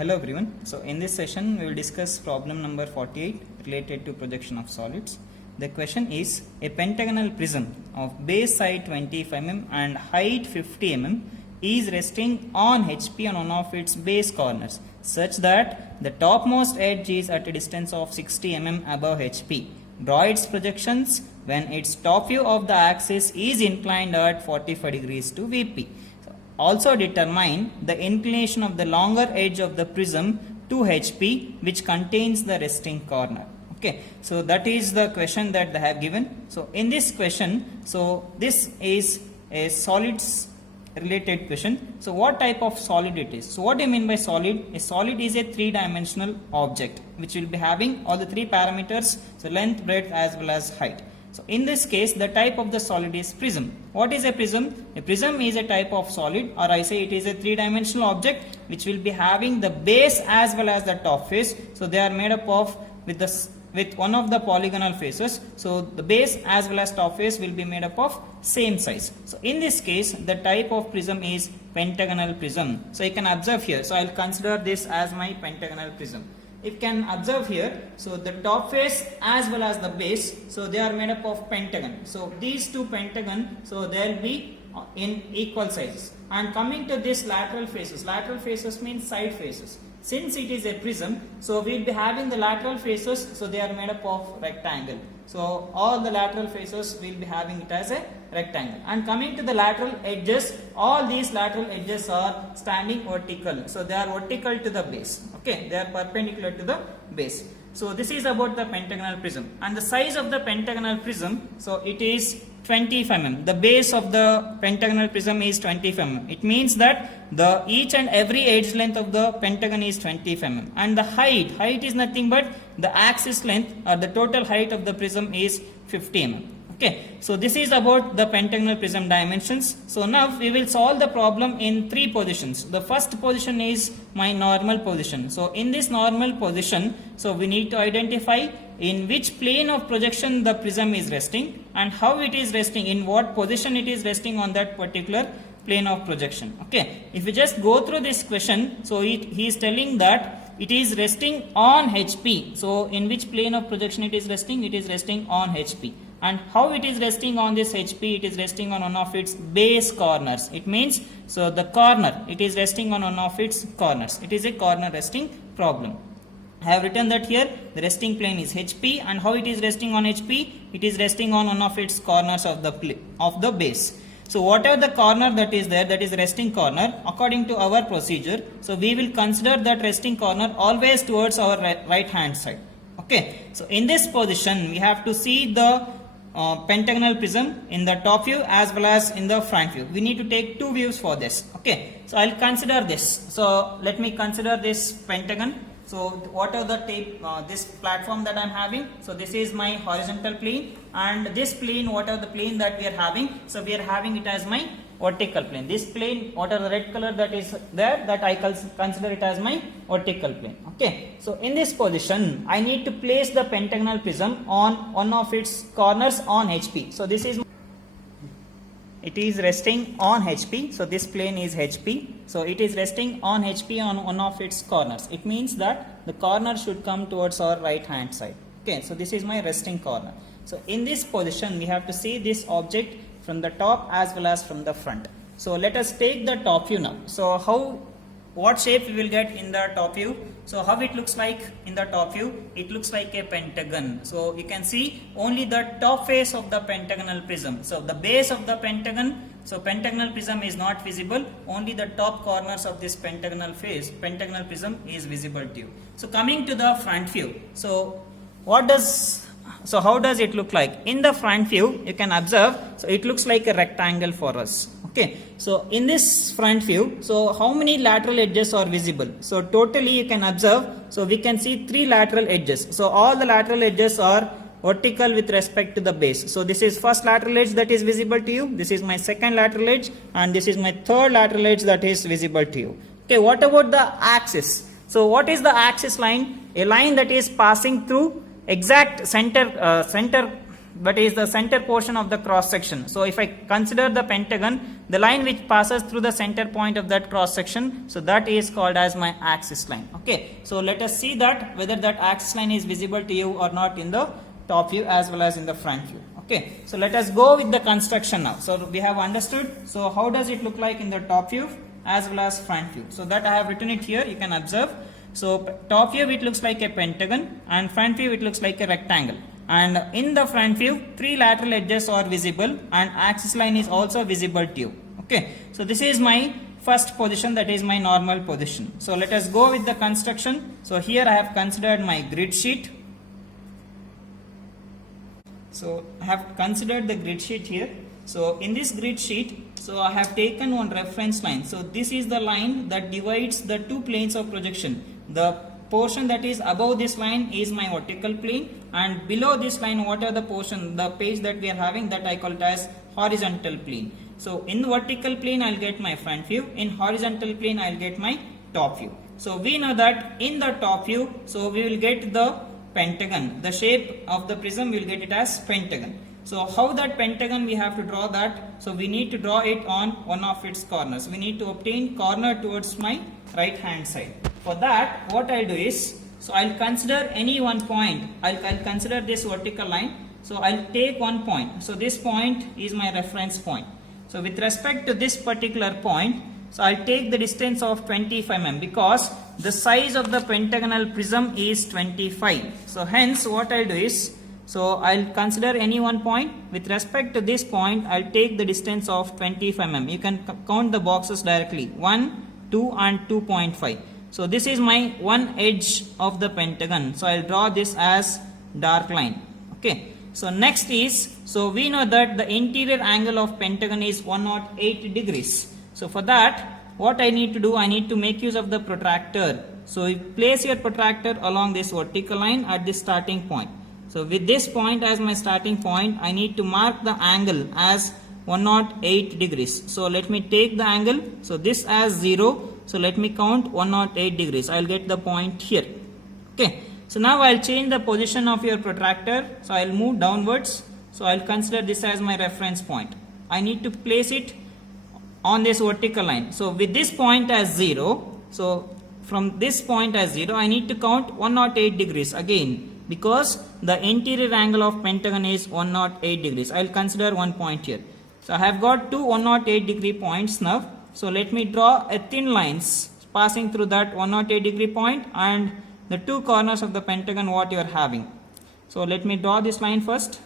Hello everyone. So in this session we will discuss problem number 48 related to projection of solids. The question is a pentagonal prism of base side 25 mm and height 50 mm is resting on HP on one of its base corners such that the topmost edge is at a distance of 60 mm above HP. Draw its projections when its top view of the axis is inclined at 45 degrees to VP. Also determine the inclination of the longer edge of the prism to HP which contains the resting corner. Okay, so that is the question that they have given. So in this question, so this is a solids related question. So what type of solid it is? So what do you mean by solid? A solid is a three-dimensional object which will be having all the three parameters, so length, breadth as well as height. So in this case, the type of the solid is prism. What is a prism? A prism is a type of solid, or I say it is a three-dimensional object which will be having the base as well as the top face. So they are made up of with one of the polygonal faces. So the base as well as top face will be made up of same size. So in this case, the type of prism is pentagonal prism. So you can observe here. So I will consider this as my pentagonal prism. If you can observe here, so the top face as well as the base, so they are made up of pentagon. So these two pentagon, so they will be in equal sizes. And coming to this lateral faces means side faces. Since it is a prism, so we will be having the lateral faces, so they are made up of rectangle. So all the lateral faces will be having it as a rectangle. And coming to the lateral edges, all these lateral edges are standing vertical. So they are vertical to the base. Okay, they are perpendicular to the base. So this is about the pentagonal prism. And the size of the pentagonal prism, so it is 25 mm. The base of the pentagonal prism is 25 mm. It means that the each and every edge length of the pentagon is 25 mm. And the height is nothing but the axis length or the total height of the prism is 50 mm. Okay, so this is about the pentagonal prism dimensions. So now we will solve the problem in three positions. The first position is my normal position. So in this normal position, so we need to identify in which plane of projection the prism is resting and how it is resting, in what position it is resting on that particular plane of projection. Okay, if we just go through this question, so he is telling that it is resting on HP. So in which plane of projection it is resting? It is resting on HP. And how it is resting on this HP? It is resting on one of its base corners. It means, so the corner, it is resting on one of its corners. It is a corner resting problem. I have written that here the resting plane is HP, and how it is resting on HP? It is resting on one of its corners of the base. So whatever the corner that is there, that is resting corner, according to our procedure, so we will consider that resting corner always towards our right hand side. Okay, so in this position we have to see the pentagonal prism in the top view as well as in the front view. We need to take two views for this. Okay, so I'll consider this. So let me consider this pentagon. So what are the this platform that I'm having? So this is my horizontal plane, and this plane, what are the plane that we are having? So we are having it as my vertical plane. This plane, what are the red color that is there, that I consider it as my vertical plane. Okay, so in this position I need to place the pentagonal prism on one of its corners on HP. So this is, it is resting on HP. So this plane is HP. So it is resting on HP on one of its corners. It means that the corner should come towards our right hand side. Okay, so this is my resting corner. So in this position we have to see this object from the top as well as from the front. So let us take the top view now. So what shape we will get in the top view? So how it looks like in the top view? It looks like a pentagon. So you can see only the top face of the pentagonal prism. So the base of the pentagon, so pentagonal prism is not visible. Only the top corners of this pentagonal prism is visible to you. So coming to the front view. So how does it look like? In the front view, you can observe, so it looks like a rectangle for us. Okay, so in this front view, so how many lateral edges are visible? So totally you can observe, so we can see three lateral edges. So all the lateral edges are vertical with respect to the base. So this is first lateral edge that is visible to you, this is my second lateral edge, and this is my third lateral edge that is visible to you. Okay, what about the axis? So what is the axis line? A line that is passing through exact center that is the center portion of the cross section. So if I consider the pentagon, the line which passes through the center point of that cross section, so that is called as my axis line. Okay, so let us see that whether that axis line is visible to you or not in the top view as well as in the front view. Okay, so let us go with the construction now. So we have understood, so how does it look like in the top view as well as front view. So that I have written it here, you can observe. So top view it looks like a pentagon and front view it looks like a rectangle. And in the front view, 3 lateral edges are visible and axis line is also visible to you. Okay, so this is my first position, that is my normal position. So let us go with the construction. So here I have considered my grid sheet. So I have considered the grid sheet here. So in this grid sheet, so I have taken one reference line. So this is the line that divides the 2 planes of projection. The portion that is above this line is my vertical plane, and below this line, what are the portion, the page that we are having, that I call it as horizontal plane. So in vertical plane I'll get my front view, in horizontal plane I'll get my top view. So we know that in the top view, so we will get the pentagon, the shape of the prism, we will get it as pentagon. So how that pentagon we have to draw that? So we need to draw it on one of its corners. We need to obtain corner towards my right hand side. For that, what I'll do is, so I'll consider any one point. I'll consider this vertical line. So I'll take one point. So this point is my reference point. So with respect to this particular point, so I'll take the distance of 25 mm because the size of the pentagonal prism is 25. So hence what I'll do is, so I'll consider any one point. With respect to this point, I'll take the distance of 25 mm. You can count the boxes directly, 1, 2 and 2.5. So this is my one edge of the pentagon. So I'll draw this as dark line. Okay. So next is, so we know that the interior angle of pentagon is 108 degrees. So for that, what I need to do, I need to make use of the protractor. So you place your protractor along this vertical line at this starting point. So with this point as my starting point, I need to mark the angle as 108 degrees. So let me take the angle. So this as 0. So let me count 108 degrees. I'll get the point here. Okay. So now I'll change the position of your protractor. So I'll move downwards. So I'll consider this as my reference point. I need to place it on this vertical line. So with this point as 0. So from this point as 0, I need to count 108 degrees again, because the interior angle of pentagon is 108 degrees. I'll consider one point here. So I have got 2 108 degree points now. So let me draw a thin lines passing through that 108 degree point and the 2 corners of the pentagon what you are having. So let me draw this line first.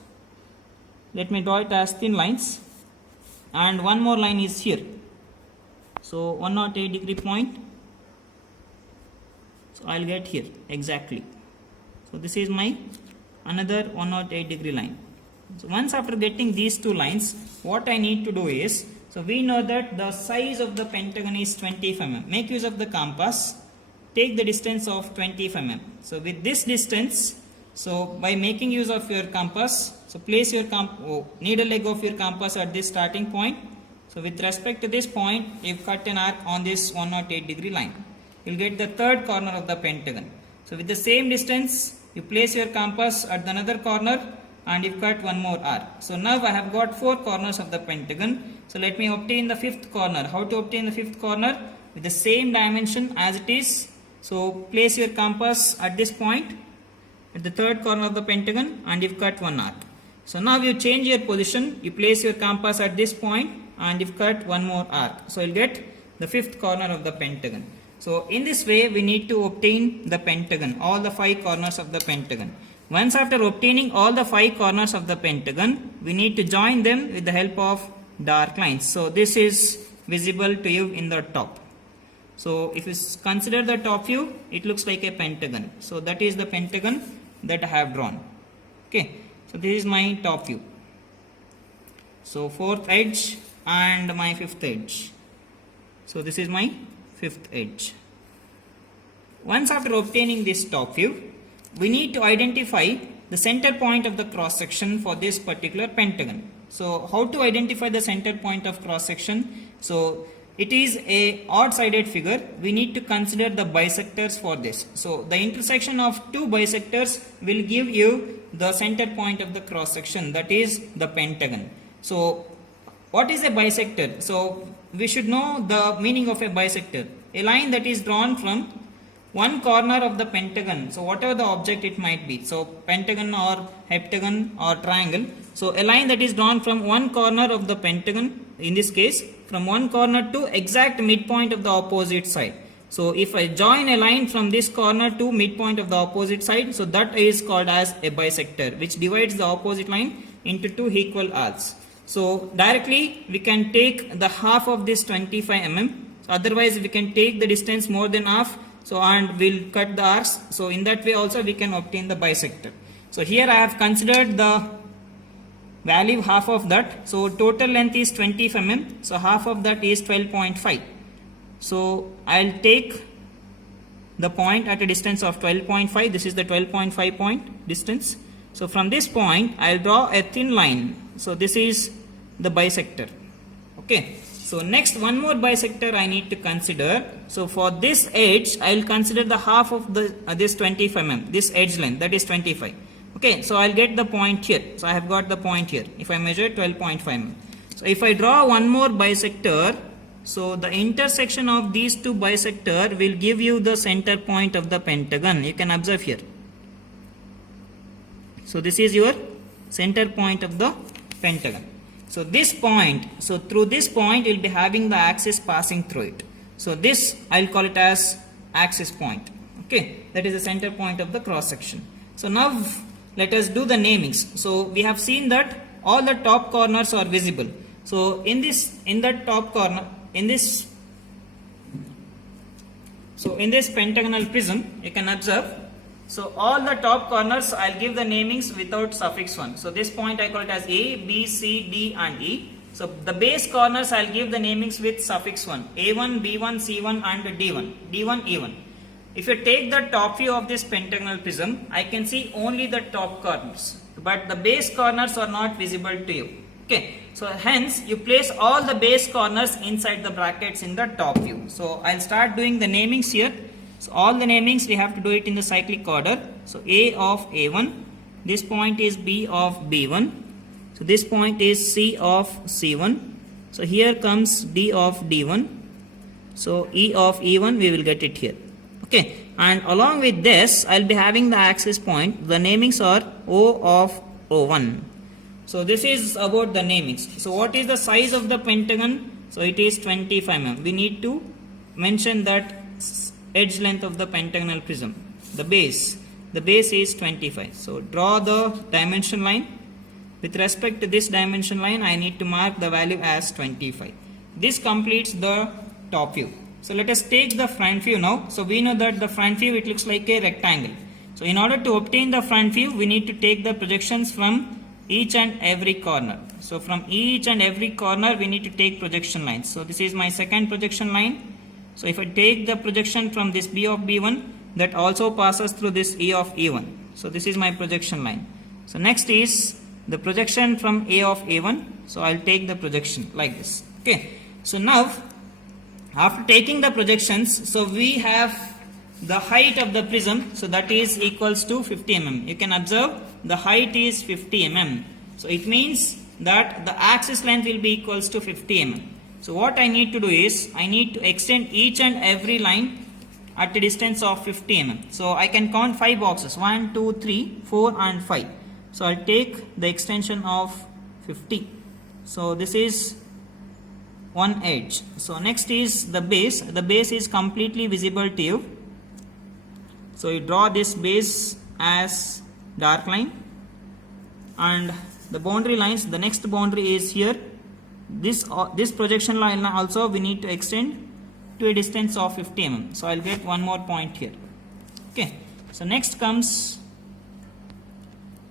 Let me draw it as thin lines, and one more line is here. So 108 degree point. So I'll get here exactly. So this is my another 108 degree line. So once after getting these 2 lines, what I need to do is, so we know that the size of the pentagon is 25 mm. Make use of the compass. Take the distance of 25 mm. So with this distance, so by making use of your compass, so place your needle leg of your compass at this starting point. So with respect to this point, you cut an arc on this 108 degree line. You will get the 3rd corner of the pentagon. So with the same distance, you place your compass at the another corner and you cut one more arc. So now I have got 4 corners of the pentagon. So let me obtain the 5th corner. How to obtain the 5th corner? With the same dimension as it is. So place your compass at this point, at the 3rd corner of the pentagon, and you've cut one arc. So now you change your position. You place your compass at this point and you've cut one more arc. So you'll get the 5th corner of the pentagon. So in this way, we need to obtain the pentagon, all the 5 corners of the pentagon. Once after obtaining all the 5 corners of the pentagon, we need to join them with the help of dark lines. So this is visible to you in the top. So if you consider the top view, it looks like a pentagon. So that is the pentagon that I have drawn. Okay. So this is my top view. So 4th edge and my 5th edge. So this is my 5th edge. Once after obtaining this top view, we need to identify the center point of the cross section for this particular pentagon. So how to identify the center point of cross section? So it is a odd sided figure. We need to consider the bisectors for this. So the intersection of 2 bisectors will give you the center point of the cross section, that is the pentagon. So what is a bisector? So we should know the meaning of a bisector. A line that is drawn from one corner of the pentagon, so whatever the object it might be, so pentagon or heptagon or triangle, so a line that is drawn from one corner of the pentagon, in this case from one corner to exact midpoint of the opposite side. So if I join a line from this corner to midpoint of the opposite side, so that is called as a bisector, which divides the opposite line into two equal arcs. So directly we can take the half of this 25 mm, so otherwise we can take the distance more than half, so and we'll cut the arcs. So in that way also we can obtain the bisector. So here I have considered the value half of that. So total length is 25 mm. So half of that is 12.5. So I'll take the point at a distance of 12.5. This is the 12.5 point distance. So from this point I'll draw a thin line. So this is the bisector. Okay. So next one more bisector I need to consider. So for this edge I'll consider the half of the this 25 mm, this edge length, that is 25. Okay, so I'll get the point here. So I have got the point here. If I measure 12.5 mm. So if I draw one more bisector, so the intersection of these two bisector will give you the center point of the pentagon. You can observe here. So this is your center point of the pentagon. So this point, so through this point you'll be having the axis passing through it. So this I'll call it as axis point. Okay, that is the center point of the cross section. So now let us do the namings. So we have seen that all the top corners are visible. So in that top corner, in this pentagonal prism, you can observe. So all the top corners I'll give the namings without suffix 1. So this point I call it as A, B, C, D and E. So the base corners I'll give the namings with suffix 1. A1, B1, C1 and D1. D1, E1. If you take the top view of this pentagonal prism, I can see only the top corners. But the base corners are not visible to you. Okay. So hence you place all the base corners inside the brackets in the top view. So I'll start doing the namings here. So all the namings we have to do it in the cyclic order. So A of A1, this point is B of B1, so this point is C of C1, so here comes D of D1, so E of E1 we will get it here. Okay, and along with this I'll be having the axis point. The namings are O of O1. So this is about the namings. So what is the size of the pentagon? So it is 25 mm. We need to mention that edge length of the pentagonal prism. The base is 25. So draw the dimension line. With respect to this dimension line, I need to mark the value as 25. This completes the top view. So let us take the front view now. So we know that the front view, it looks like a rectangle. So in order to obtain the front view, we need to take the projections from each and every corner. So from each and every corner we need to take projection lines. So this is my second projection line. So if I take the projection from this B of B1, that also passes through this E of E1. So this is my projection line. So next is the projection from A of A1. So I'll take the projection like this. Okay. So now after taking the projections, so we have the height of the prism. So that is equals to 50 mm. You can observe the height is 50 mm. So it means that the axis length will be equals to 50 mm. So what I need to do is, I need to extend each and every line at a distance of 50 mm. So I can count 5 boxes, 1, 2, 3, 4 and 5. So I'll take the extension of 50. So this is one edge. So next is the base. The base is completely visible to you. So you draw this base as dark line. And the boundary lines, the next boundary is here. This projection line also we need to extend to a distance of 50 mm. So I'll get one more point here. Okay. So next comes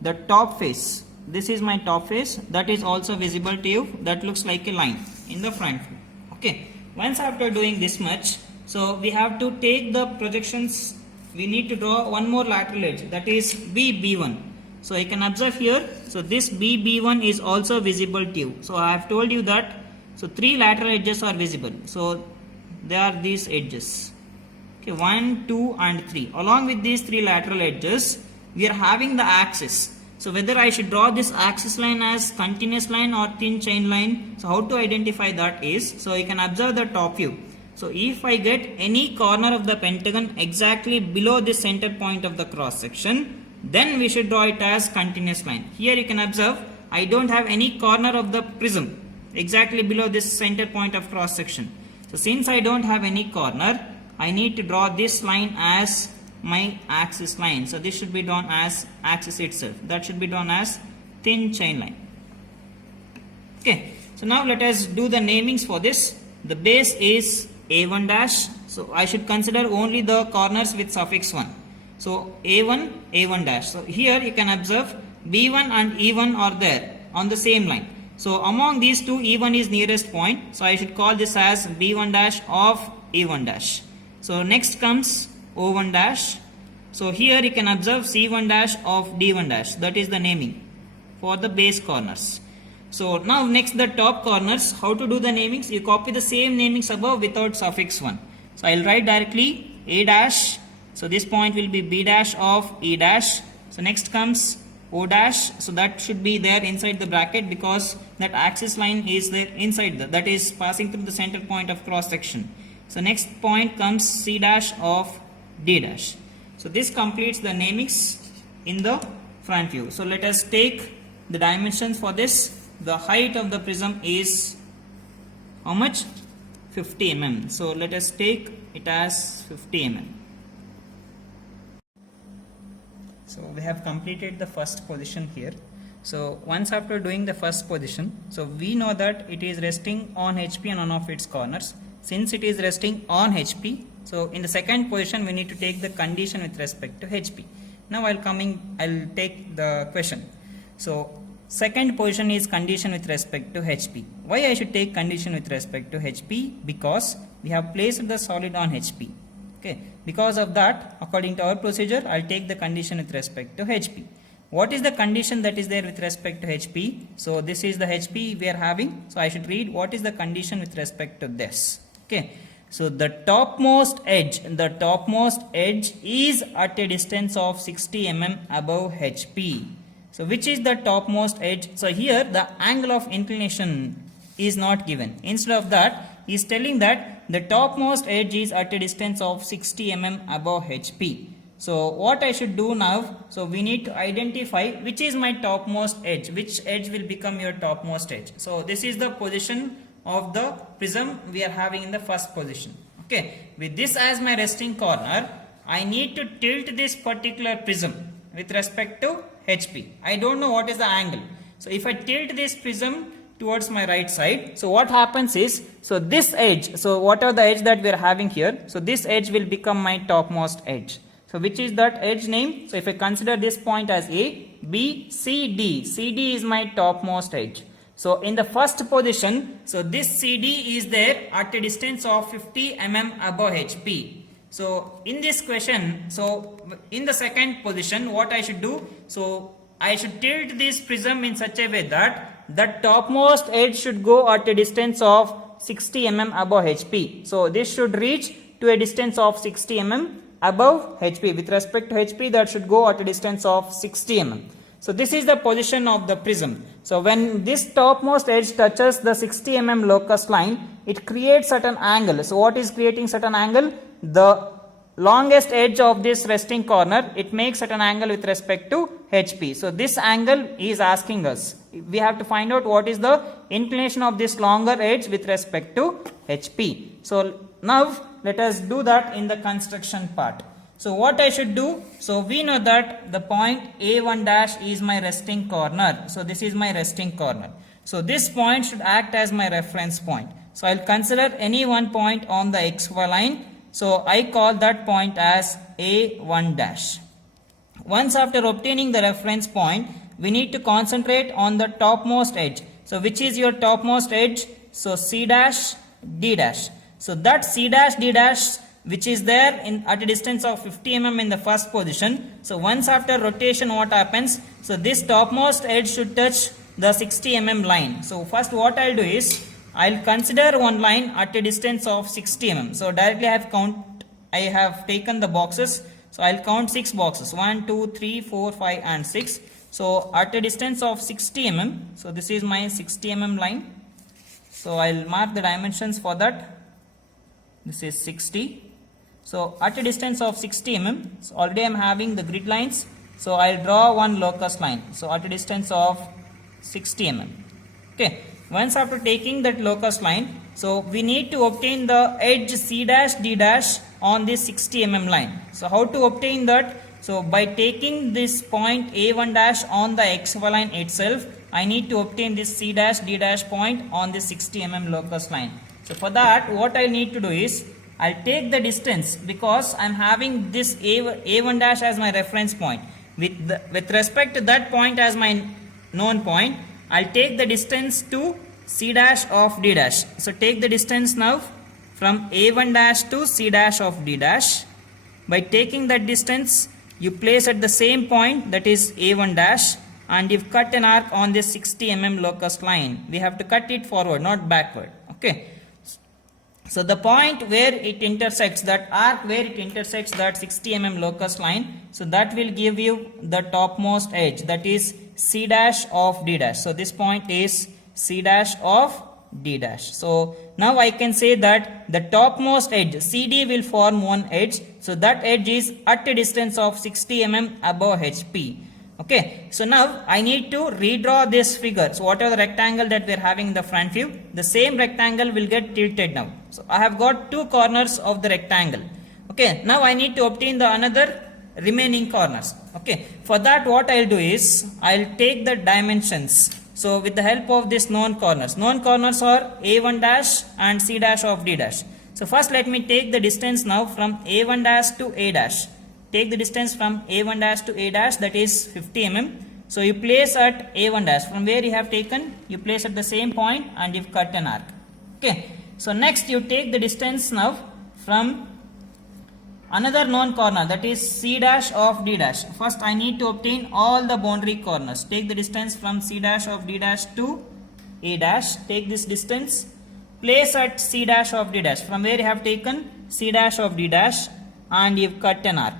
the top face. This is my top face. That is also visible to you. That looks like a line in the front view. Okay. Once after doing this much, so we have to take the projections. We need to draw one more lateral edge. That is BB1. So you can observe here. So this BB1 is also visible to you. So I have told you that. So 3 lateral edges are visible. So they are these edges. Okay, 1, 2 and 3. Along with these 3 lateral edges, we are having the axis. So whether I should draw this axis line as continuous line or thin chain line. So how to identify that is, so you can observe the top view. So if I get any corner of the pentagon exactly below the center point of the cross section, then we should draw it as continuous line. Here you can observe I don't have any corner of the prism exactly below this center point of cross section. So since I don't have any corner, I need to draw this line as my axis line. So this should be drawn as axis itself. That should be drawn as thin chain line. Okay. So now let us do the namings for this. The base is A1 dash. So I should consider only the corners with suffix 1. So A1, A1 dash. So here you can observe B1 and E1 are there on the same line. So among these two, E1 is nearest point. So I should call this as B1 dash of E1 dash. So next comes O1 dash. So here you can observe C1 dash of D1 dash. That is the naming for the base corners. So now next the top corners. How to do the namings? You copy the same namings above without suffix 1. So I will write directly A dash. So this point will be B dash of E dash. So next comes O dash. So that should be there inside the bracket because that axis line is there inside that is passing through the center point of cross section. So next point comes C dash of D dash. So this completes the namings in the front view. So let us take the dimensions for this. The height of the prism is how much? 50 mm. So let us take it as 50 mm. So we have completed the first position here. So once after doing the first position, so we know that it is resting on HP and none of its corners. Since it is resting on HP, so in the second position we need to take the condition with respect to HP. Now I'll take the question. So second position is condition with respect to HP. Why I should take condition with respect to HP? Because we have placed the solid on HP. Okay. Because of that, according to our procedure, I'll take the condition with respect to HP. What is the condition that is there with respect to HP? So this is the HP we are having. So I should read what is the condition with respect to this. Okay. So the topmost edge is at a distance of 60 mm above HP. So which is the topmost edge? So here the angle of inclination is not given. Instead of that, he is telling that the topmost edge is at a distance of 60 mm above HP. So what I should do now? So we need to identify which is my topmost edge. Which edge will become your topmost edge? So this is the position of the prism we are having in the first position. Okay. With this as my resting corner, I need to tilt this particular prism with respect to HP. I don't know what is the angle. So if I tilt this prism towards my right side, so what happens is, so this edge, so whatever the edge that we are having here, so this edge will become my topmost edge. So which is that edge name? So if I consider this point as A, B, C, D, CD is my topmost edge. So in the first position, so this CD is there at a distance of 50 mm above HP. So in this question, so in the second position, what I should do? So I should tilt this prism in such a way that the topmost edge should go at a distance of 60 mm above HP. So this should reach to a distance of 60 mm above HP. With respect to HP, that should go at a distance of 60 mm. So this is the position of the prism. So when this topmost edge touches the 60 mm locus line, it creates certain angle. So what is creating certain angle? The longest edge of this resting corner, it makes certain angle with respect to HP. So this angle is asking us. We have to find out what is the inclination of this longer edge with respect to HP. So now let us do that in the construction part. So what I should do? So we know that the point A1 dash is my resting corner. So this is my resting corner. So this point should act as my reference point. So I'll consider any one point on the XY line. So I call that point as A1 dash. Once after obtaining the reference point, we need to concentrate on the topmost edge. So which is your topmost edge? So C dash, D dash. So that C dash, D dash, which is there at a distance of 50 mm in the first position. So once after rotation, what happens? So this topmost edge should touch the 60 mm line. So first what I'll do is, I'll consider one line at a distance of 60 mm. So directly I have taken the boxes. So I'll count 6 boxes. 1, 2, 3, 4, 5 and 6. So at a distance of 60 mm, so this is my 60 mm line. So I'll mark the dimensions for that. This is 60. So at a distance of 60 mm, so already I am having the grid lines. So I'll draw one locus line. So at a distance of 60 mm. Okay. Once after taking that locus line, so we need to obtain the edge C dash D dash on this 60 mm line. So how to obtain that? So by taking this point A1 dash on the XY line itself, I need to obtain this C dash D dash point on this 60 mm locus line. So for that, what I need to do is, I'll take the distance because I'm having this A1 dash as my reference point. With respect to that point as my known point, I'll take the distance to C dash of D dash. So take the distance now from A1 dash to C dash of D dash. By taking that distance, you place at the same point, that is A1 dash, and you've cut an arc on this 60 mm locus line. We have to cut it forward, not backward. Okay. So the point where it intersects, that arc where it intersects that 60 mm locus line, so that will give you the topmost edge, that is C dash of D dash. So this point is C dash of D dash. So now I can say that the topmost edge CD will form one edge. So that edge is at a distance of 60 mm above HP. Okay, so now I need to redraw this figure. So whatever the rectangle that we are having in the front view, the same rectangle will get tilted now. So I have got two corners of the rectangle. Okay, now I need to obtain the another remaining corners. Okay, for that what I'll do is, I'll take the dimensions. So with the help of this known corners are A1 dash and C dash of D dash. So first let me take the distance now from A1 dash to A dash. Take the distance from A1 dash to A dash, that is 50 mm. So you place at A1 dash, from where you have taken, you place at the same point and you've cut an arc. Okay. So next you take the distance now from another known corner, that is C dash of D dash. First I need to obtain all the boundary corners. Take the distance from C dash of D dash to A dash. Take this distance, place at C dash of D dash, from where you have taken C dash of D dash, and you've cut an arc.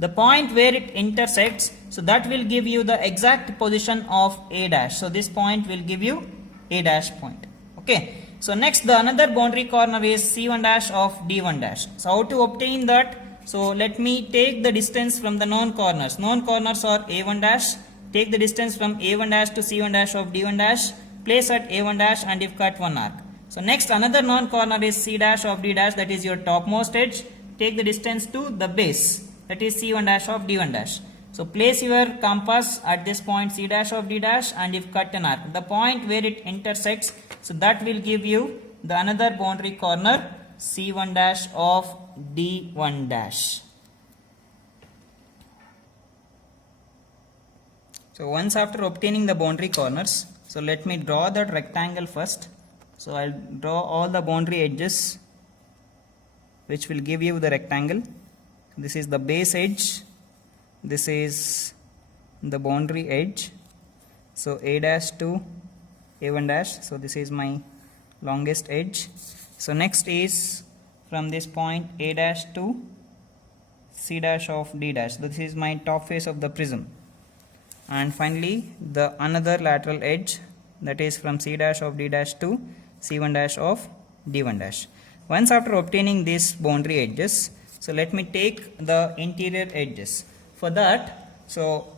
The point where it intersects, so that will give you the exact position of A dash. So this point will give you A dash point. Okay. So next the another boundary corner is C1 dash of D1 dash. So how to obtain that? So let me take the distance from the known corners. Known corners are A1 dash. Take the distance from A1 dash to C1 dash of D1 dash. Place at A1 dash and you've cut one arc. So next another known corner is C dash of D dash, that is your topmost edge. Take the distance to the base, that is C1 dash of D1 dash. So place your compass at this point C dash of D dash and you've cut an arc. The point where it intersects, so that will give you the another boundary corner C1 dash of D1 dash. So once after obtaining the boundary corners, so let me draw that rectangle first. So I'll draw all the boundary edges which will give you the rectangle. This is the base edge, this is the boundary edge. So A dash to A1 dash, so this is my longest edge. So next is from this point A dash to C dash of D dash, this is my top face of the prism. And finally the another lateral edge, that is from C dash of D dash to C1 dash of D1 dash. Once after obtaining these boundary edges, so let me take the interior edges. For that, so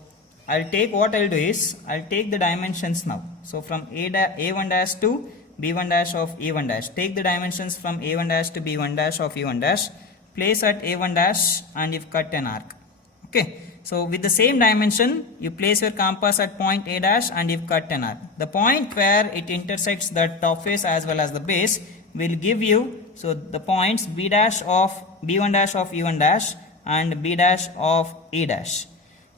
I'll take, what I'll do is, I'll take the dimensions now. So from A1 dash to B1 dash of E1 dash. Take the dimensions from A1 dash to B1 dash of E1 dash. Place at A1 dash and you've cut an arc. Okay. So with the same dimension, you place your compass at point A dash and you've cut an arc. The point where it intersects the top face as well as the base will give you, so the points B dash of B1 dash of E1 dash and B dash of E dash.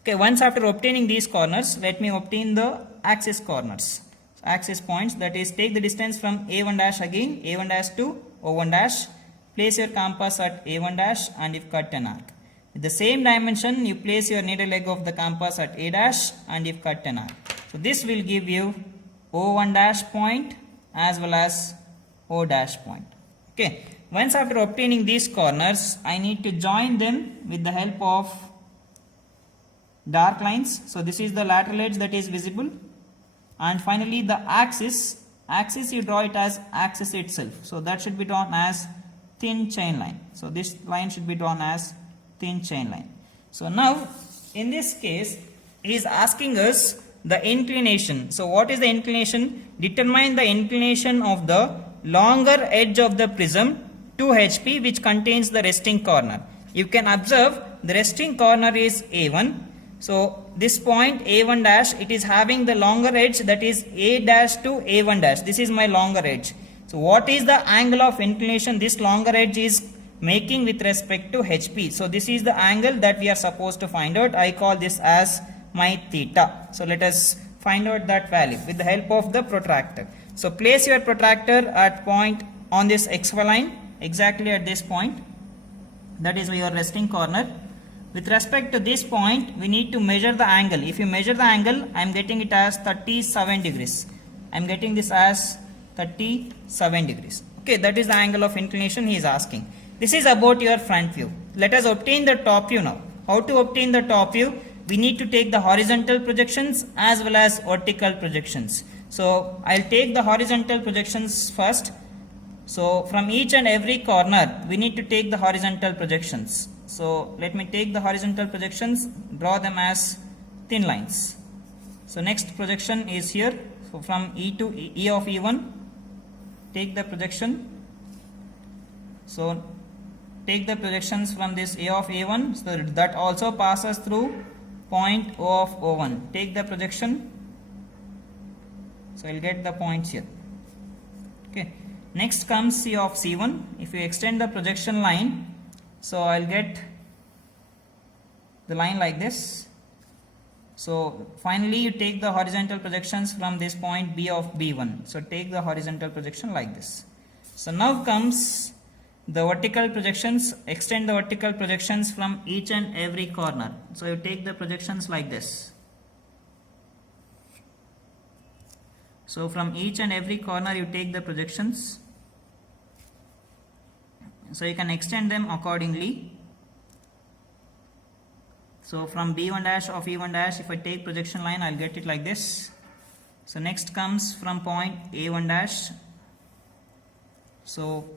Okay, once after obtaining these corners, let me obtain the axis corners. So axis points, that is take the distance from A1 dash again, A1 dash to O1 dash. Place your compass at A1 dash and you've cut an arc. With the same dimension, you place your needle leg of the compass at A dash and you've cut an arc. So this will give you O1 dash point as well as O dash point. Okay. Once after obtaining these corners, I need to join them with the help of dark lines. So this is the lateral edge that is visible, and finally the axis you draw it as axis itself, so that should be drawn as thin chain line. So this line should be drawn as thin chain line. So now in this case he is asking us the inclination. So what is the inclination? Determine the inclination of the longer edge of the prism to HP which contains the resting corner. You can observe the resting corner is A1. So this point A1 dash, it is having the longer edge, that is A dash to A1 dash. This is my longer edge. So what is the angle of inclination this longer edge is making with respect to HP? So this is the angle that we are supposed to find out. I call this as my theta. So let us find out that value with the help of the protractor. So place your protractor at point on this XY line, exactly at this point. That is your resting corner. With respect to this point, we need to measure the angle. If you measure the angle, I am getting it as 37 degrees. I am getting this as 37 degrees. Okay, that is the angle of inclination he is asking. This is about your front view. Let us obtain the top view now. How to obtain the top view? We need to take the horizontal projections as well as vertical projections. So I'll take the horizontal projections first. So from each and every corner, we need to take the horizontal projections. So let me take the horizontal projections, draw them as thin lines. So next projection is here. So from E to E of E1, take the projection. So take the projections from this A of A1, so that also passes through point O of O1. Take the projection. So I'll get the points here. Okay. Next comes C of C1. If you extend the projection line, so I'll get the line like this. So finally you take the horizontal projections from this point B of B1. So take the horizontal projection like this. So now comes the vertical projections. Extend the vertical projections from each and every corner. So you take the projections like this. So from each and every corner you take the projections. So you can extend them accordingly. So from B1 dash of E1 dash, if I take projection line, I'll get it like this. So next comes from point A1 dash. So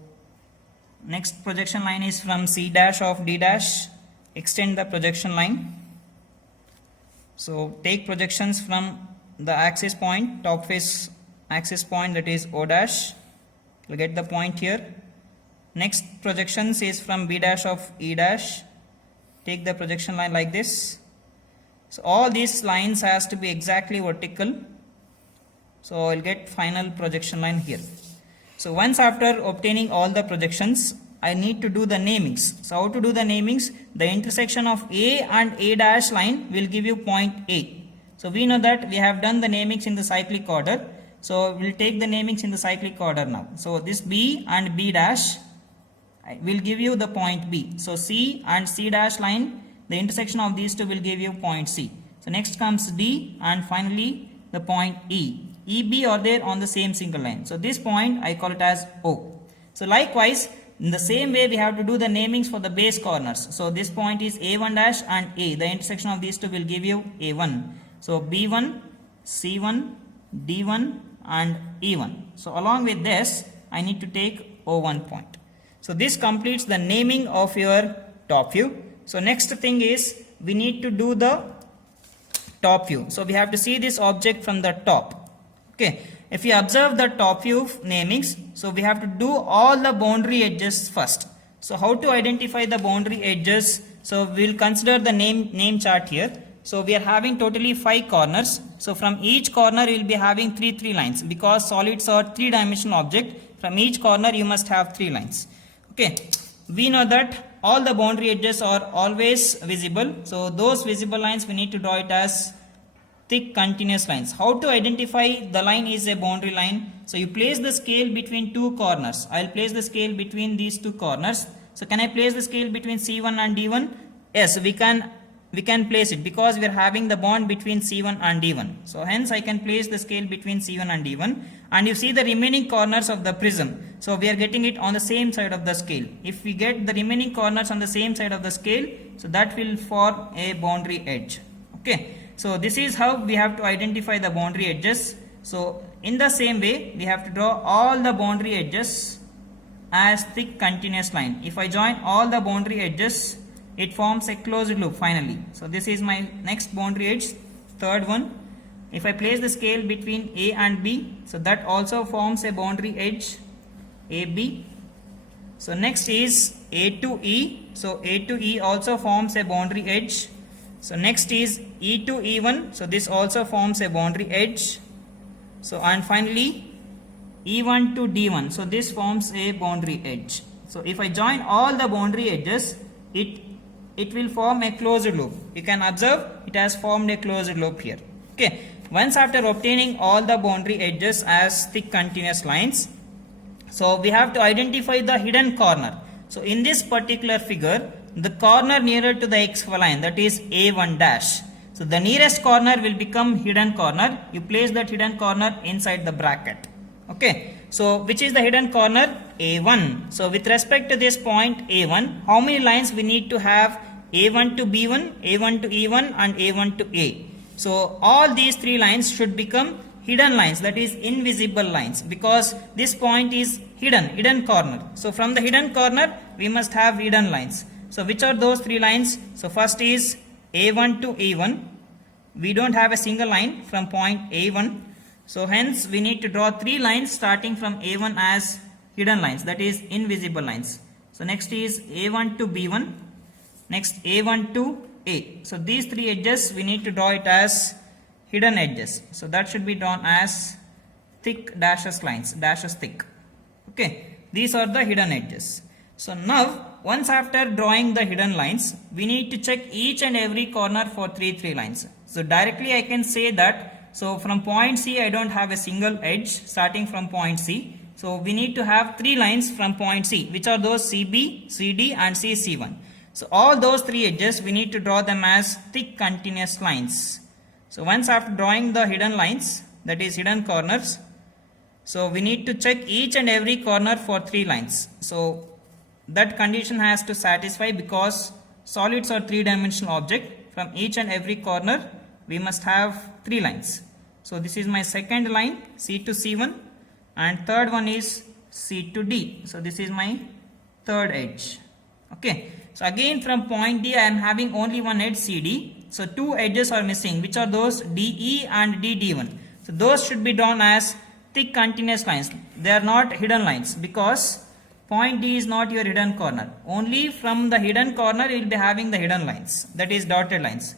next projection line is from C dash of D dash. Extend the projection line. So take projections from the axis point, top face axis point, that is O dash. You'll get the point here. Next projections is from B dash of E dash. Take the projection line like this. So all these lines has to be exactly vertical. So I'll get final projection line here. So once after obtaining all the projections, I need to do the namings. So how to do the namings? The intersection of A and A dash line will give you point A. So we know that we have done the namings in the cyclic order. So we'll take the namings in the cyclic order now. So this B and B dash will give you the point B. So C and C dash line, the intersection of these two will give you point C. So next comes D, and finally the point E. E, B are there on the same single line. So this point I call it as O. So likewise, in the same way we have to do the namings for the base corners. So this point is A1 dash and A. The intersection of these two will give you A1. So B1, C1, D1 and E1. So along with this, I need to take O1 point. So this completes the naming of your top view. So next thing is we need to do the top view. So we have to see this object from the top. Okay. If you observe the top view namings, so we have to do all the boundary edges first. So how to identify the boundary edges? So we will consider the name chart here. So we are having totally 5 corners. So from each corner you will be having 3 lines, because solids are 3-dimensional object. From each corner you must have 3 lines. Okay, we know that all the boundary edges are always visible. So those visible lines we need to draw it as thick continuous lines. How to identify the line is a boundary line? So you place the scale between 2 corners. I will place the scale between these 2 corners. So can I place the scale between C1 and D1? Yes, we can place it, because we are having the bond between C1 and D1. So hence I can place the scale between C1 and D1. And you see the remaining corners of the prism. So we are getting it on the same side of the scale. If we get the remaining corners on the same side of the scale, so that will form a boundary edge. Okay, so this is how we have to identify the boundary edges. So in the same way, we have to draw all the boundary edges as thick continuous line. If I join all the boundary edges, it forms a closed loop finally. So this is my next boundary edge, third one. If I place the scale between A and B, so that also forms a boundary edge AB. So next is A to E. So A to E also forms a boundary edge. So next is E to E1. So this also forms a boundary edge. So and finally E1 to D1. So this forms a boundary edge. So if I join all the boundary edges, it will form a closed loop. You can observe it has formed a closed loop here. Okay. Once after obtaining all the boundary edges as thick continuous lines, so we have to identify the hidden corner. So in this particular figure, the corner nearer to the xy line, that is A1 dash. So the nearest corner will become hidden corner. You place that hidden corner inside the bracket. Okay. So which is the hidden corner? A1. So with respect to this point A1, how many lines we need to have? A1 to B1, A1 to E1 and A1 to A. So all these three lines should become hidden lines, that is invisible lines, because this point is hidden corner. So from the hidden corner we must have hidden lines. So which are those three lines? So first is A1 to A1. We don't have a single line from point A1. So hence we need to draw three lines starting from A1 as hidden lines, that is invisible lines. So next is A1 to B1. Next A1 to A. So these three edges we need to draw it as hidden edges. So that should be drawn as thick dashes lines, dashes thick. Okay, these are the hidden edges. So now once after drawing the hidden lines, we need to check each and every corner for three lines. So directly I can say that, so from point C I don't have a single edge starting from point C. So we need to have three lines from point C, which are those CB, CD and CC1. So all those three edges we need to draw them as thick continuous lines. So once after drawing the hidden lines, that is hidden corners, so we need to check each and every corner for three lines. So that condition has to satisfy, because solids are three-dimensional object. From each and every corner we must have three lines. So this is my second line, C to C1, and third one is C to D. So this is my third edge. Okay. So again from point D I am having only one edge CD. So two edges are missing, which are those DE and DD1. So those should be drawn as thick continuous lines. They are not hidden lines, because point D is not your hidden corner. Only from the hidden corner you will be having the hidden lines, that is dotted lines.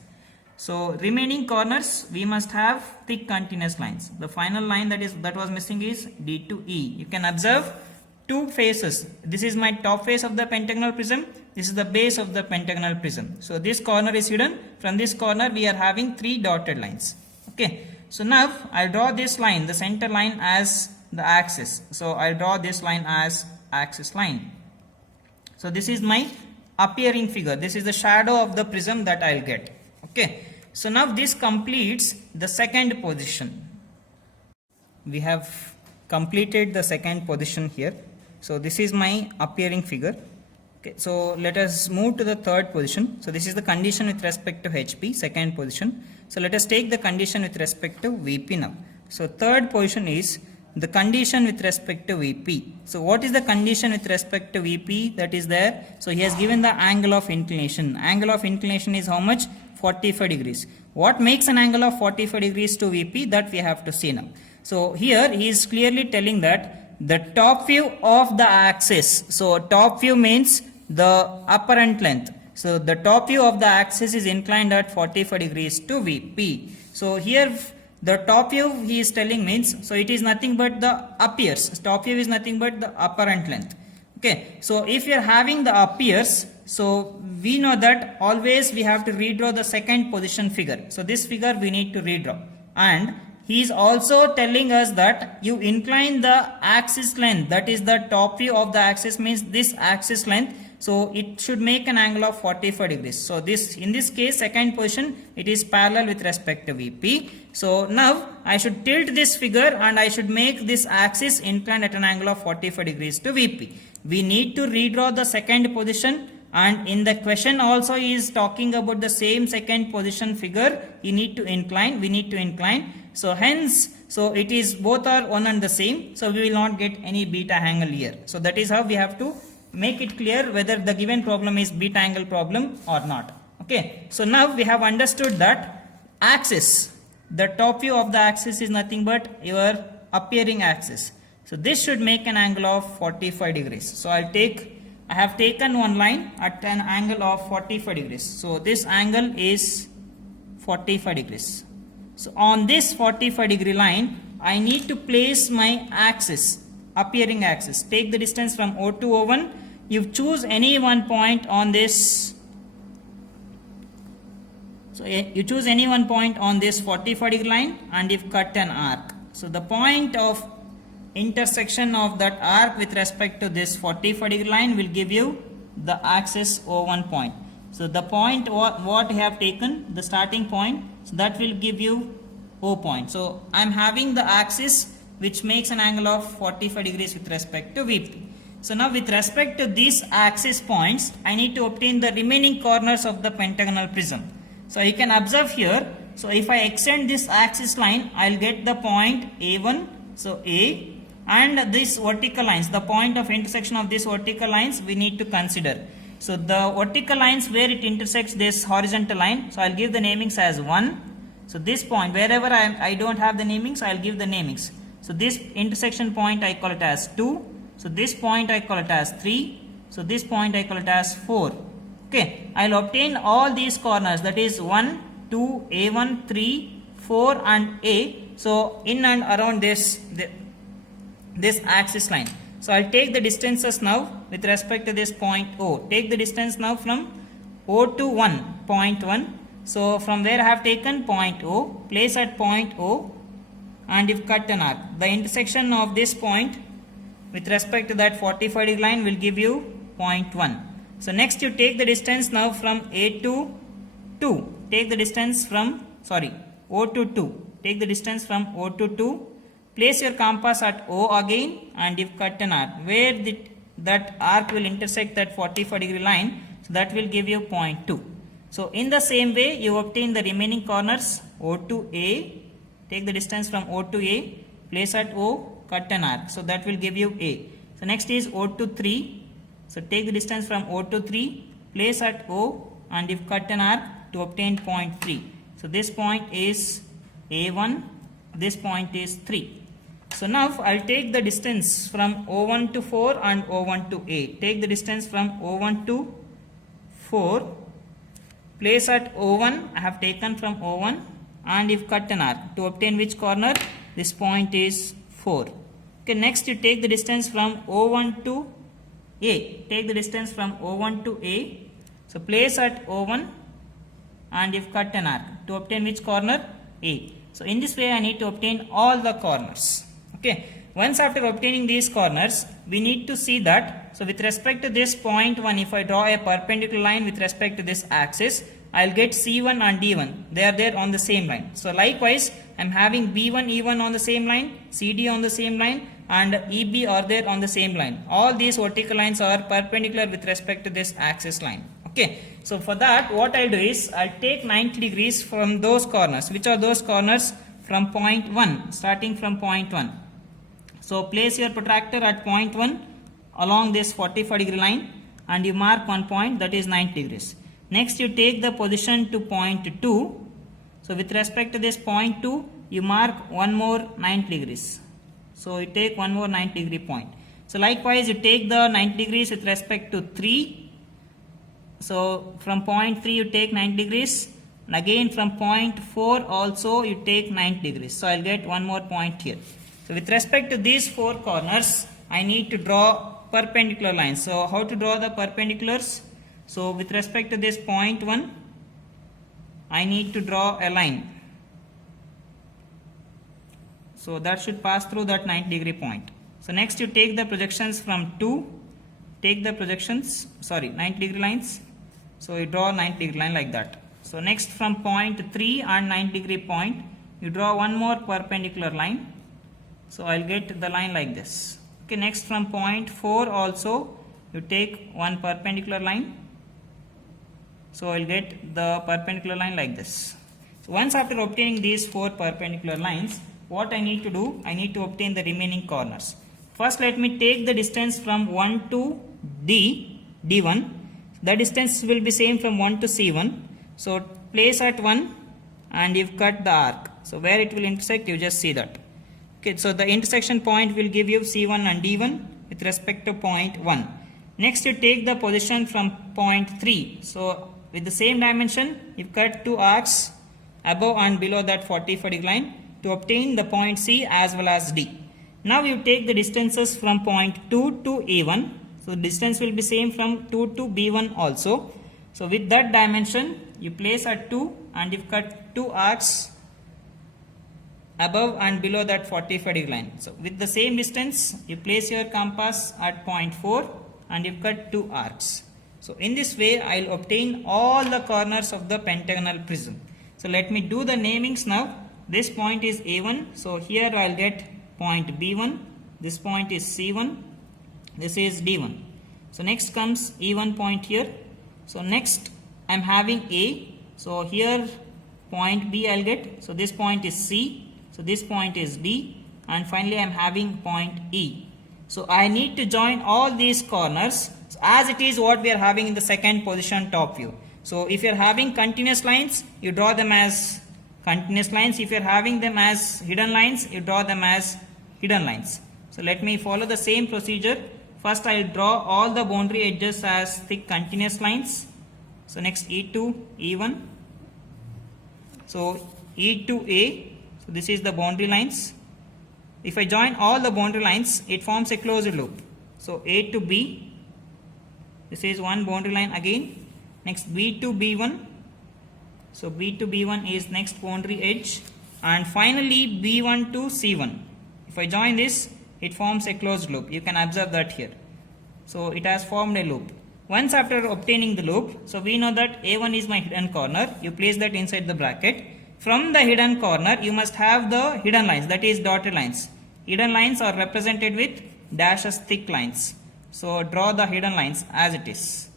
So remaining corners we must have thick continuous lines. The final line that was missing is D to E. You can observe two faces. This is my top face of the pentagonal prism. This is the base of the pentagonal prism. So this corner is hidden. From this corner we are having three dotted lines. Okay. So now I'll draw this line, the center line, as the axis. So I'll draw this line as axis line. So this is my appearing figure. This is the shadow of the prism that I'll get. Okay. So now this completes the second position. We have completed the second position here. So this is my appearing figure. Okay, so let us move to the third position. So this is the condition with respect to HP, second position. So let us take the condition with respect to VP now. So third position is the condition with respect to VP. So what is the condition with respect to VP that is there? So he has given the angle of inclination. Angle of inclination is how much? 45 degrees. What makes an angle of 45 degrees to VP? That we have to see now. So here he is clearly telling that the top view of the axis. So top view means the apparent length. So the top view of the axis is inclined at 45 degrees to VP. So here the top view he is telling means, so it is nothing but the appears. Top view is nothing but the apparent length. Okay. So if you are having the appears, so we know that always we have to redraw the second position figure. So this figure we need to redraw. And he is also telling us that you incline the axis length, that is the top view of the axis means this axis length. So it should make an angle of 45 degrees. So this, in this case, second position, it is parallel with respect to VP. So now I should tilt this figure and I should make this axis inclined at an angle of 45 degrees to VP. We need to redraw the second position and in the question also he is talking about the same second position figure. We need to incline. So hence, so it is both are one and the same, so we will not get any beta angle here. So that is how we have to make it clear whether the given problem is beta angle problem or not. Okay, so now we have understood that axis, the top view of the axis is nothing but your appearing axis. So this should make an angle of 45 degrees. So I have taken one line at an angle of 45 degrees. So this angle is 45 degrees. So on this 45 degree line, I need to place my axis, appearing axis. Take the distance from O to O1. You choose any one point on this. So you choose any one point on this 45 degree line and you cut an arc. So the point of intersection of that arc with respect to this 45 degree line will give you the axis O1 point. So the point what you have taken, the starting point, so that will give you O point. So I am having the axis which makes an angle of 45 degrees with respect to VP. So now with respect to these axis points, I need to obtain the remaining corners of the pentagonal prism. So you can observe here, so if I extend this axis line, I will get the point A1, so A, and these vertical lines, the point of intersection of these vertical lines we need to consider. So the vertical lines where it intersects this horizontal line, so I will give the namings as 1. So this point, wherever I don't have the namings, I will give the namings. So this intersection point I call it as 2. So this point I call it as 3. So this point I call it as 4. Okay, I will obtain all these corners, that is 1, 2, A1, 3, 4 and A. So in and around this axis line. So I will take the distances now with respect to this point O. Take the distance now from O to 1, point 1. So from where I have taken point O, place at point O and if cut an arc. The intersection of this point with respect to that 45 degree line will give you point 1. So next you take the distance now from A to 2. Take the distance from, O to 2. Take the distance from O to 2. Place your compass at O again and if cut an arc. Where that arc will intersect that 45 degree line, so that will give you point 2. So in the same way you obtain the remaining corners O to A. Take the distance from O to A. Place at O, cut an arc. So that will give you A. So next is O to 3. So take the distance from O to 3, place at O and if cut an arc to obtain point 3. So this point is A1, this point is 3. So now I will take the distance from O1 to 4 and O1 to A. Take the distance from O1 to 4, place at O1, I have taken from O1 and if cut an arc to obtain which corner? This point is 4. Okay, next you take the distance from O1 to A. Take the distance from O1 to A. So place at O1 and if cut an arc to obtain which corner? A. So in this way I need to obtain all the corners. Okay. Once after obtaining these corners, we need to see that, so with respect to this point 1, if I draw a perpendicular line with respect to this axis, I will get C1 and D1. They are there on the same line. So likewise, I am having B1, E1 on the same line, CD on the same line, and EB are there on the same line. All these vertical lines are perpendicular with respect to this axis line. Okay. So for that, what I will do is, I will take 90 degrees from those corners. Which are those corners? From point 1, starting from point 1. So place your protractor at point 1 along this 45 degree line and you mark one point, that is 90 degrees. Next you take the position to point 2. So with respect to this point 2, you mark one more 90 degrees. So you take one more 90 degree point. So likewise you take the 90 degrees with respect to 3. So from point 3 you take 90 degrees. And again from point 4 also you take 90 degrees. So I will get one more point here. So with respect to these four corners, I need to draw perpendicular lines. So how to draw the perpendiculars? So with respect to this point 1, I need to draw a line. So that should pass through that 90 degree point. So next you take the projections from 2, take the projections, 90 degree lines. So you draw 90 degree line like that. So next from point 3 and 90 degree point, you draw one more perpendicular line. So I will get the line like this. Okay, next from point 4 also you take one perpendicular line. So I'll get the perpendicular line like this. So once after obtaining these 4 perpendicular lines, what I need to do? I need to obtain the remaining corners. First let me take the distance from 1 to D1. The distance will be same from 1 to C1. So place at 1 and you've cut the arc. So where it will intersect, you just see that. Okay, so the intersection point will give you C1 and D1 with respect to point 1. Next you take the position from point 3. So with the same dimension, you cut 2 arcs above and below that 45 degree line to obtain the point C as well as D. Now you take the distances from point 2 to A1. So the distance will be same from 2 to B1 also. So with that dimension, you place at 2 and you cut 2 arcs above and below that 45 degree line. So with the same distance, you place your compass at point 4 and you cut 2 arcs. So in this way, I will obtain all the corners of the pentagonal prism. So let me do the namings now. This point is A1. So here I will get point B1. This point is C1. This is D1. So next comes E1 point here. So next I am having A. So here point B I will get. So this point is C. So this point is D. And finally I am having point E. So I need to join all these corners as it is what we are having in the second position top view. So if you are having continuous lines, you draw them as continuous lines. If you are having them as hidden lines, you draw them as hidden lines. So let me follow the same procedure. First I will draw all the boundary edges as thick continuous lines. So next E2, E1. So E2A. So this is the boundary lines. If I join all the boundary lines, it forms a closed loop. So A to B. This is one boundary line again. Next B to B1. So B to B1 is next boundary edge. And finally B1 to C1. If I join this, it forms a closed loop. You can observe that here. So it has formed a loop. Once after obtaining the loop, so we know that A1 is my hidden corner. You place that inside the bracket. From the hidden corner, you must have the hidden lines, that is dotted lines. Hidden lines are represented with dashes thick lines. So draw the hidden lines as it is.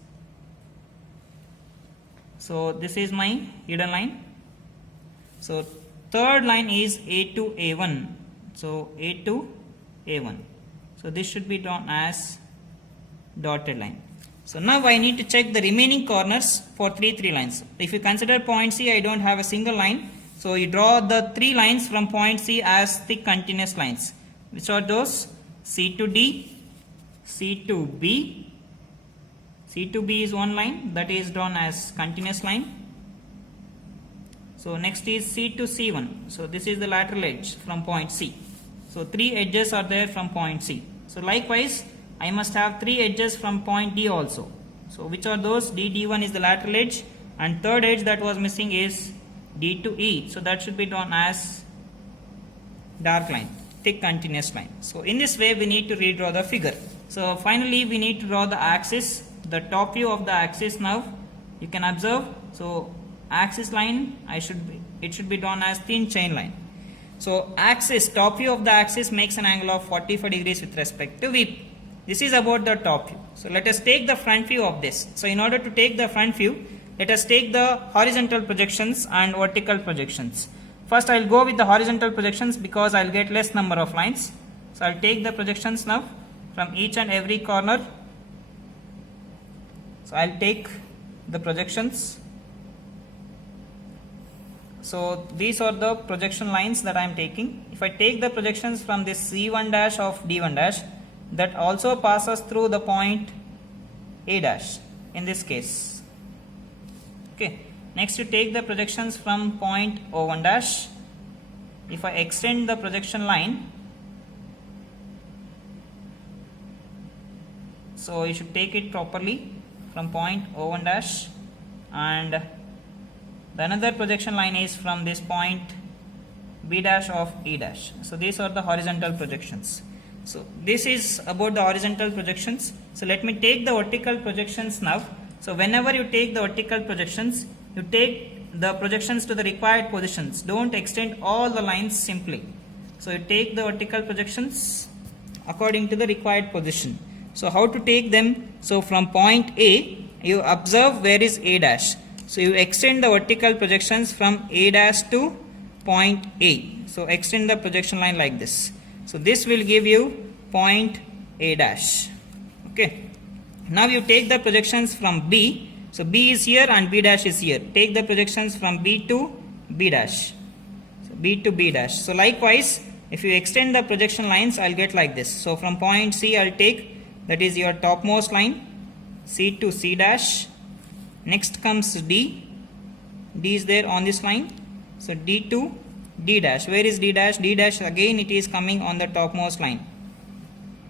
So this is my hidden line. So third line is A to A1. So A to A1. So this should be drawn as dotted line. So now I need to check the remaining corners for 3 lines. If you consider point C, I don't have a single line. So you draw the 3 lines from point C as thick continuous lines. Which are those? C to D, C to B. C to B is one line that is drawn as continuous line. So next is C to C1. So this is the lateral edge from point C. So 3 edges are there from point C. So likewise, I must have 3 edges from point D also. So which are those? D1 is the lateral edge, and third edge that was missing is D to E. So that should be drawn as dark line, thick continuous line. So in this way we need to redraw the figure. So finally we need to draw the axis, the top view of the axis. Now you can observe. So axis line, it should be drawn as thin chain line. So axis, top view of the axis makes an angle of 45 degrees with respect to VP. This is about the top view. So let us take the front view of this. So in order to take the front view, let us take the horizontal projections and vertical projections. First I will go with the horizontal projections because I will get less number of lines. So I will take the projections now from each and every corner. So I will take the projections. So these are the projection lines that I am taking. If I take the projections from this C1 dash of D1 dash, that also passes through the point A dash in this case. Okay. Next you take the projections from point O1 dash. If I extend the projection line, so you should take it properly from point O1 dash, and the another projection line is from this point B dash of E dash. So these are the horizontal projections. So this is about the horizontal projections. So let me take the vertical projections now. So whenever you take the vertical projections, you take the projections to the required positions. Don't extend all the lines simply. So you take the vertical projections according to the required position. So how to take them? So from point A, you observe where is A dash. So you extend the vertical projections from A dash to point A. So extend the projection line like this. So this will give you point A dash. Okay. Now you take the projections from B. So B is here and B dash is here. Take the projections from B to B dash. So B to B dash. So likewise, if you extend the projection lines, I'll get like this. So from point C, I'll take, that is your topmost line, C to C dash. Next comes D. D is there on this line. So D to D dash. Where is D dash? D dash again it is coming on the topmost line.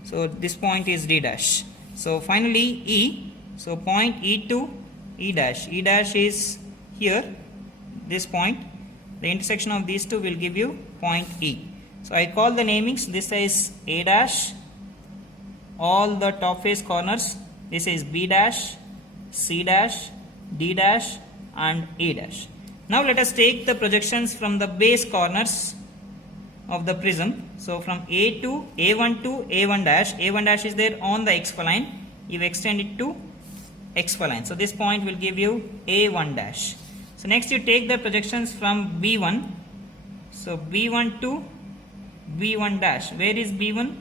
So this point is D dash. So finally E. So point E to E dash. E dash is here, this point. The intersection of these two will give you point E. So I call the namings. This is A dash, all the top face corners. This is B dash, C dash, D dash and E dash. Now let us take the projections from the base corners of the prism. So from A to A1 to A1 dash. A1 dash is there on the XY line. You extend it to XY line. So this point will give you A1 dash. So next you take the projections from B1. So B1 to B1 dash. Where is B1?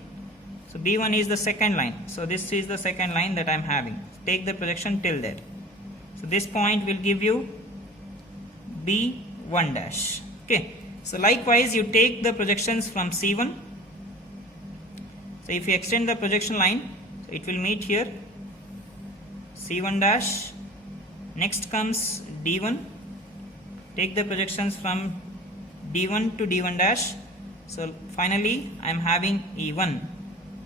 So B1 is the second line. So this is the second line that I am having. Take the projection till there. So this point will give you B1 dash. Okay. So likewise you take the projections from C1. So if you extend the projection line, so it will meet here C1 dash. Next comes D1. Take the projections from D1 to D1 dash. So finally I am having E1.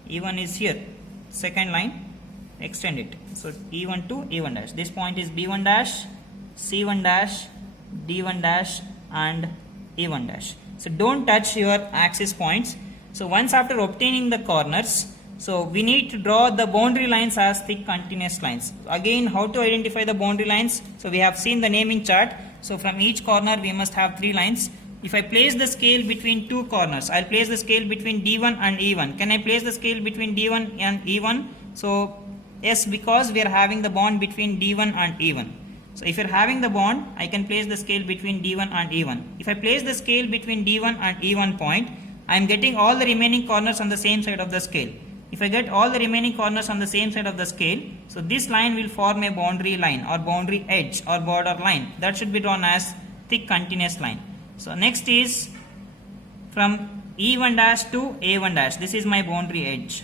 E1 is here, second line, extend it. So E1 to E1 dash. This point is B1 dash, C1 dash, D1 dash and E1 dash. So don't touch your axis points. So once after obtaining the corners, so we need to draw the boundary lines as thick continuous lines. Again, how to identify the boundary lines? So we have seen the naming chart. So from each corner we must have 3 lines. If I place the scale between 2 corners, I'll place the scale between D1 and E1. Can I place the scale between D1 and E1? So yes, because we are having the bond between D1 and E1. So if you're having the bond, I can place the scale between D1 and E1. If I place the scale between D1 and E1 point, I am getting all the remaining corners on the same side of the scale. If I get all the remaining corners on the same side of the scale, so this line will form a boundary line or boundary edge or border line. That should be drawn as thick continuous line. So next is from E1 dash to A1 dash. This is my boundary edge.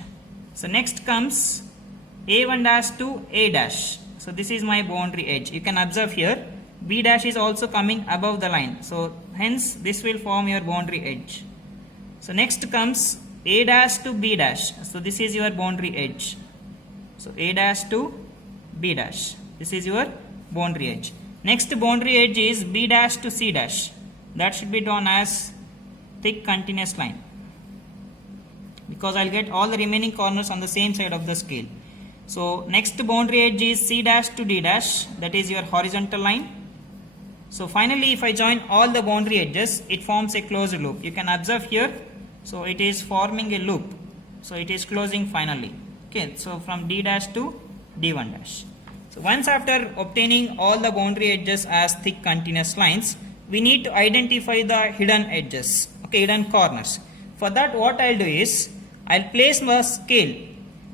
So next comes A1 dash to A dash. So this is my boundary edge. You can observe here B dash is also coming above the line. So hence this will form your boundary edge. So next comes A dash to B dash. So this is your boundary edge. So A dash to B dash. This is your boundary edge. Next boundary edge is B dash to C dash. That should be drawn as thick continuous line, because I'll get all the remaining corners on the same side of the scale. So next boundary edge is C dash to D dash. That is your horizontal line. So finally if I join all the boundary edges, it forms a closed loop. You can observe here. So it is forming a loop. So it is closing finally. Okay. So from D dash to D1 dash. So once after obtaining all the boundary edges as thick continuous lines, we need to identify the hidden edges, okay, hidden corners. For that what I'll do is, I'll place the scale.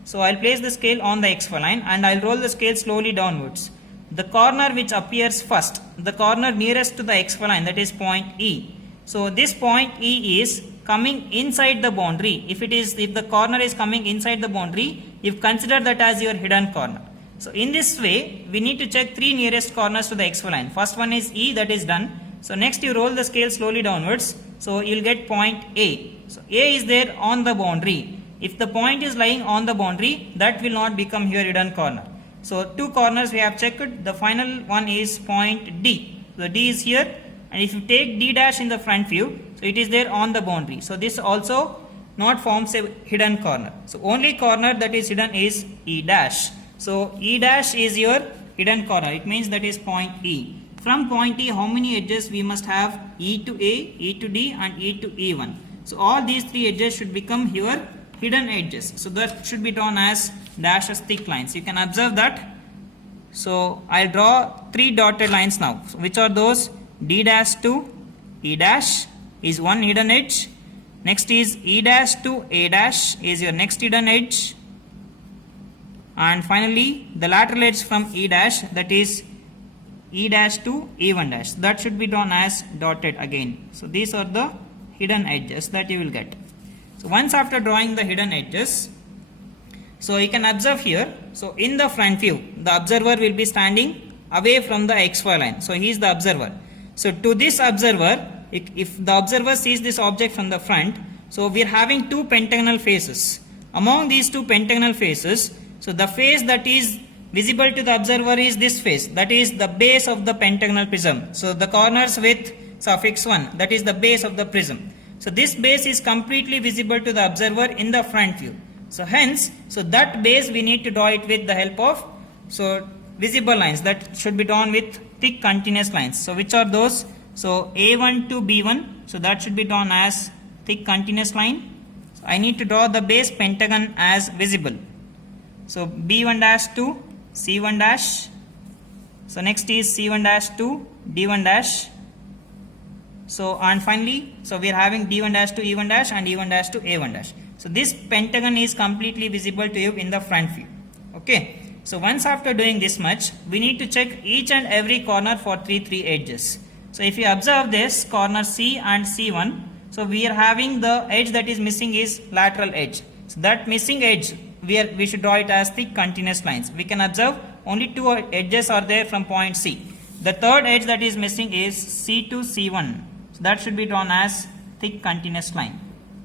So I'll place the scale on the XY line and I'll roll the scale slowly downwards. The corner which appears first, the corner nearest to the XY line, that is point E. So this point E is coming inside the boundary. If the corner is coming inside the boundary, you consider that as your hidden corner. So in this way, we need to check 3 nearest corners to the XY line. First one is E, that is done. So next you roll the scale slowly downwards. So you'll get point A. So A is there on the boundary. If the point is lying on the boundary, that will not become your hidden corner. So 2 corners we have checked. The final one is point D. So D is here. And if you take D dash in the front view, so it is there on the boundary. So this also not forms a hidden corner. So only corner that is hidden is E dash. So E dash is your hidden corner. It means that is point E. From point E, how many edges we must have? E to A, E to D and E to E1. So all these 3 edges should become your hidden edges. So that should be drawn as dashes thick lines. You can observe that. So I'll draw 3 dotted lines now. So which are those? D dash to E dash is one hidden edge. Next is E dash to A dash is your next hidden edge. And finally the lateral edge from E dash, that is E dash to E1 dash, that should be drawn as dotted again. So these are the hidden edges that you will get. So once after drawing the hidden edges, so you can observe here, so in the front view the observer will be standing away from the XY line. So he is the observer. So to this observer, if the observer sees this object from the front, so we are having 2 pentagonal faces. Among these 2 pentagonal faces, so the face that is visible to the observer is this face, that is the base of the pentagonal prism. So the corners with suffix 1, that is the base of the prism. So this base is completely visible to the observer in the front view. So hence, so that base we need to draw it with the help of so visible lines that should be drawn with thick continuous lines. So which are those? So A1 to B1, so that should be drawn as thick continuous line. So I need to draw the base pentagon as visible. So B1 dash to C1 dash. So next is C1 dash to D1 dash. So and finally, so we are having D1 dash to E1 dash and E1 dash to A1 dash. So this pentagon is completely visible to you in the front view. Okay. So once after doing this much, we need to check each and every corner for 3 edges. So if you observe this corner C and C1, so we are having the edge that is missing is lateral edge. So that missing edge, we should draw it as thick continuous lines. We can observe only 2 edges are there from point C. The third edge that is missing is C to C1. So that should be drawn as thick continuous line.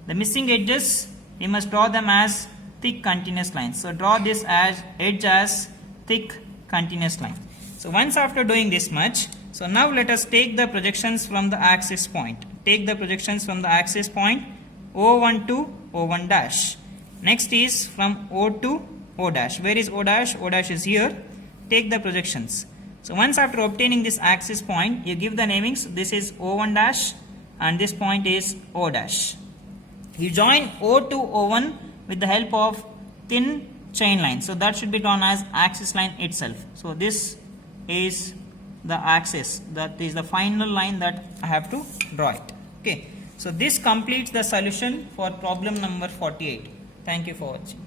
The missing edges, we must draw them as thick continuous lines. So draw this as edge as thick continuous line. So once after doing this much, so now let us take the projections from the axis point. Take the projections from the axis point O1 to O1 dash. Next is from O to O dash. Where is O dash? O dash is here. Take the projections. So once after obtaining this axis point, you give the namings. This is O1 dash and this point is O dash. You join O to O1 with the help of thin chain line. So that should be drawn as axis line itself. So this is the axis, that is the final line that I have to draw it. Okay. So this completes the solution for problem number 48. Thank you for watching.